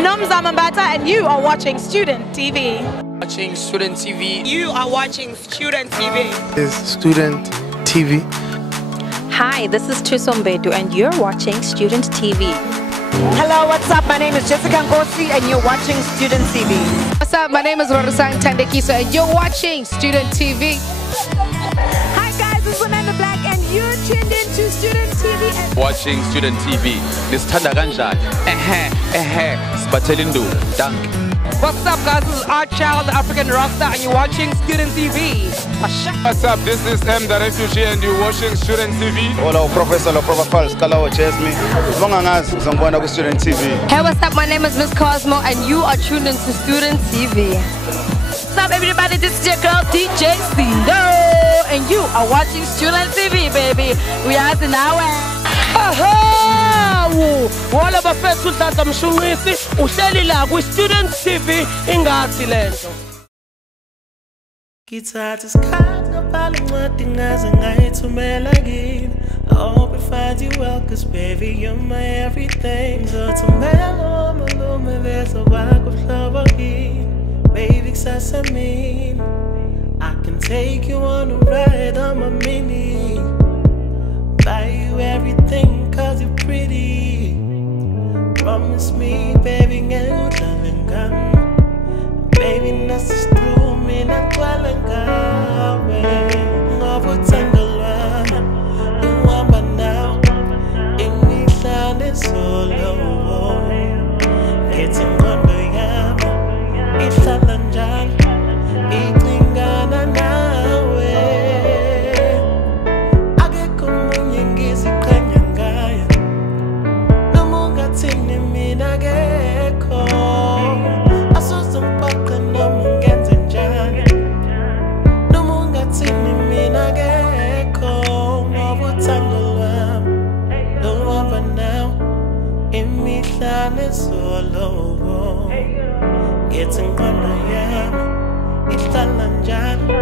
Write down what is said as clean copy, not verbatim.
Nomzama Mbata, and you are watching Student TV. Watching Student TV. You are watching Student TV. This is Student TV. Hi, this is Tusombedu, and you're watching Student TV. Hello, what's up? My name is Jessica Nkosi, and you're watching Student TV. What's up? My name is Rorisan Tandekisa, and you're watching Student TV. Hi guys, this is Amanda Black, and you're tuned into Student TV. Watching Student TV. This Tanda Ganjak. Spatelindu. Dank. What's up guys, this is Art Child, the African rockstar, and you're watching Student TV. What's up, this is M the Refugee, and you're watching Student TV. Hola, Professor Profile Scala Chesme. Student TV. Hey, what's up? My name is Miss Cosmo, and you are tuned into Student TV. What's up everybody, this is your girl DJ Cindo, and you are watching Student TV, baby. We are in our wall of a first with that mshungisi uhleli la ku Student TV ingathi lento. Ngithatha isikhathi ngabhala incwadi ngaze ngayithumela kini. I hope it finds you well, cause baby you're my everything. Ngizothumela malume bezokwakho uhlobo kini. Baby kusasa mina I can take you on a ride on my mini. Buy you everything cause you're pretty. Promise me baby and loving gun. Baby nasa through me not dwelling away. Ngobuthando lwami luhamba now. Imihla solo. Getting ngondo yami ihlala njalo iqingana nawe. Akekho omunye ngiziqhenya ngaye. Noma ungathini mina akekho. Asuzongiphoqa noma ungenze njani. Noma ungathini mina akekho. Ngoba uthando lwami luhamba now. Imihla nesolo. Getting ngondo yami ihlala njalo